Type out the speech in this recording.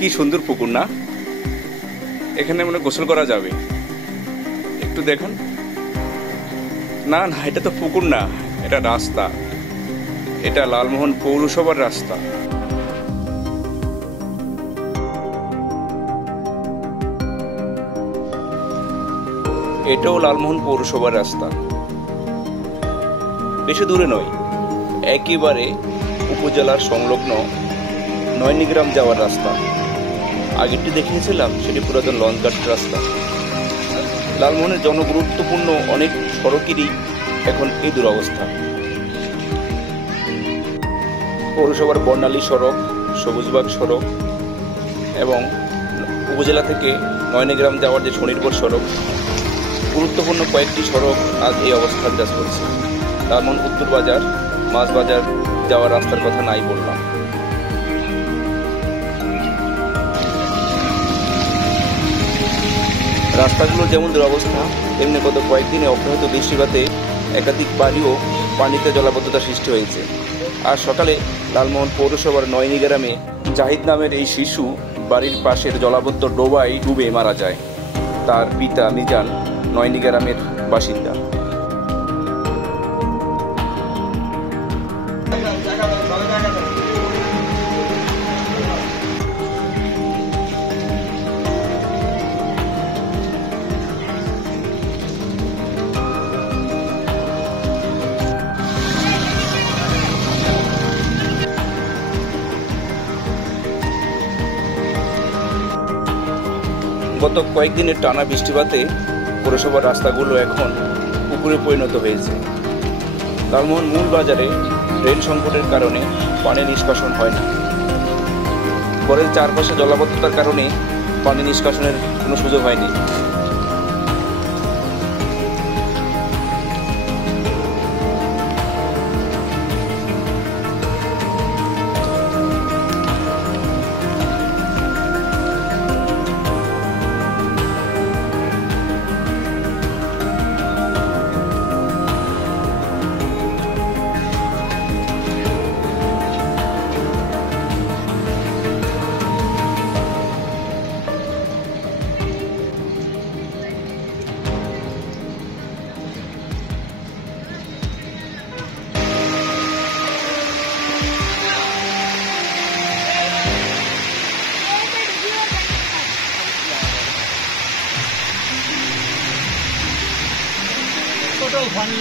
কি সুন্দর পুকুর না, এখানে মনে গোসল করা যাবে। একটু দেখুন। না না, এটা তো পুকুর না, এটা রাস্তা। এটা লালমোহন পৌরসভার রাস্তা। এটাও লালমোহন পৌরসভার রাস্তা, বেশি দূরে নয়, একেবারে উপজেলার সংলগ্ন নয়নিগ্রাম যাওয়ার রাস্তা। আগেরটি দেখিয়েছিলাম সেটি পুরাতন লঞ্চঘাট রাস্তা। লালমোহনের জনগুরুত্বপূর্ণ অনেক সড়কেরই এখন এই দুরবস্থা। পৌরসভার বর্ণালী সড়ক, সবুজবাগ সড়ক এবং উপজেলা থেকে নয়নিগ্রাম যাওয়ার যে স্বনির্ভর সড়ক, গুরুত্বপূর্ণ কয়েকটি সড়ক আজ এই অবস্থায় বিরাজ করছে। লালমোহন উত্তর বাজার, মাছ বাজার যাওয়ার রাস্তার কথা নাই বললাম। রাস্তাগুলো যেমন দুরবস্থা, তেমনি গত কয়েকদিনে অব্যাহত বৃষ্টিপাতে একাধিক বাড়িও পানিতে জলাবদ্ধতা সৃষ্টি হয়েছে। আর সকালে লালমোহন পৌরসভার নয়নিগ্রামে জাহিদ নামের এই শিশু বাড়ির পাশের জলাবদ্ধ ডোবায় ডুবে মারা যায়। তার পিতা মিজান নয়নিগ্রামের বাসিন্দা। গত কয়েকদিনের টানা বৃষ্টিপাতে পৌরসভার রাস্তাগুলো এখন পুকুরে পরিণত হয়েছে। লালমোহন মূল বাজারে ড্রেন সংকটের কারণে পানি নিষ্কাশন হয় না। ঘরের চারপাশে জলাবদ্ধতার কারণে পানি নিষ্কাশনের কোনো সুযোগ হয়নি। ফানি